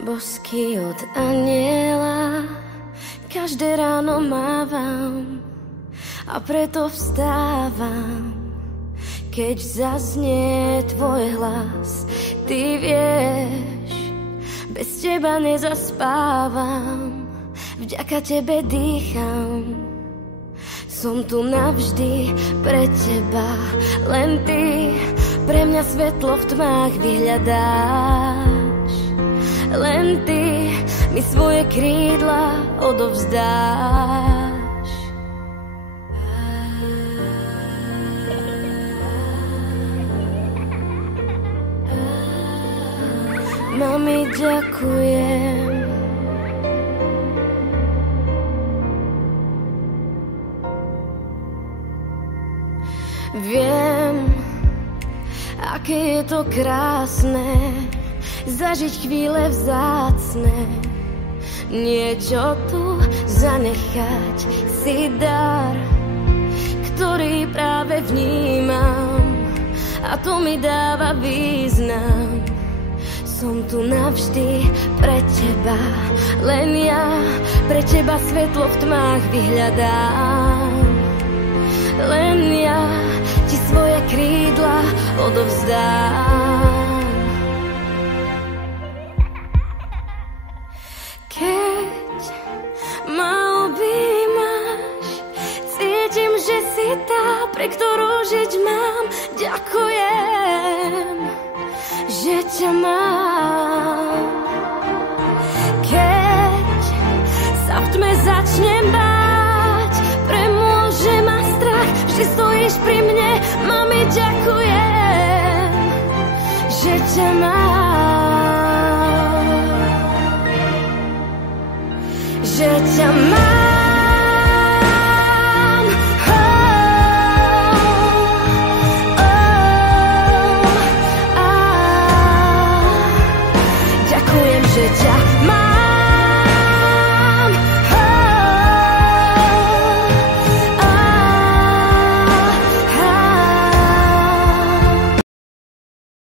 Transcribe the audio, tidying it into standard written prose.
bosky od aniela každé ráno mávam a preto vstávam, keď zaznie tvoj hlas. Ty vieš, bez teba nezaspávam, vďaka tebe dýcham. Som tu navždy pre teba, len ty pre mňa svetlo v tmách vyhľadáš. Len ty mi svoje krídla odovzdáš. Mami, ďakujem. Viem, aké je to krásne zažiť chvíle vzácne, niečo tu zanechať si dar, ktorý práve vnímam, a to mi dáva význam. Som tu navždy pre teba, len ja pre teba svetlo v tmách vyhľadám. Len ja ti svoje krídla odovzdám. Keď ma objímaš, cítim, že si tá, pre ktorú žiť mám. Ďakujem, že ťa mám. Keď sa v tme začnem báť, premôže ma strach, vždy stojíš pri mne. Mami, ďakujem, že ťa mám. Že ťa mám.